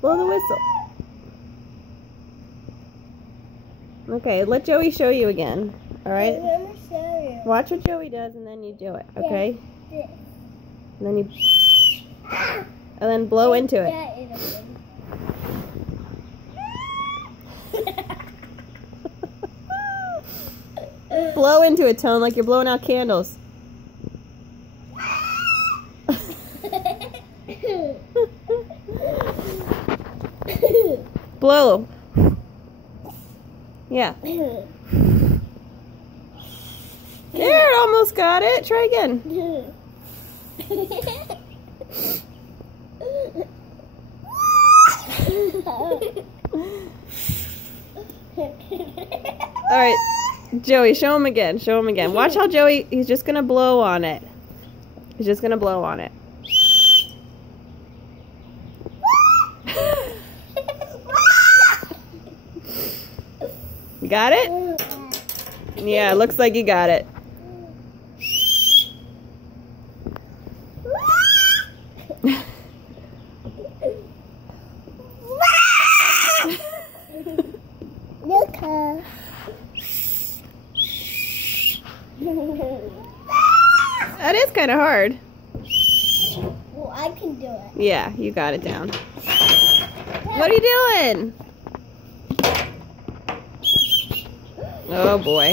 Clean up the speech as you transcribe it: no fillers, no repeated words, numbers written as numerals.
Blow the whistle. Okay, let Joey show you again. Alright? I'm gonna show you. Watch what Joey does and then you do it, okay? This. And then you... And then blow into it. That is a Blow into it, Tone, like you're blowing out candles. Blow. Yeah. There, it almost got it. Try again. Alright, Joey, show him again. Show him again. Watch how Joey, he's just going to blow on it. He's just going to blow on it. You got it? Yeah, looks like you got it. That is kind of hard. Well, I can do it. Yeah, you got it down. What are you doing? Oh boy.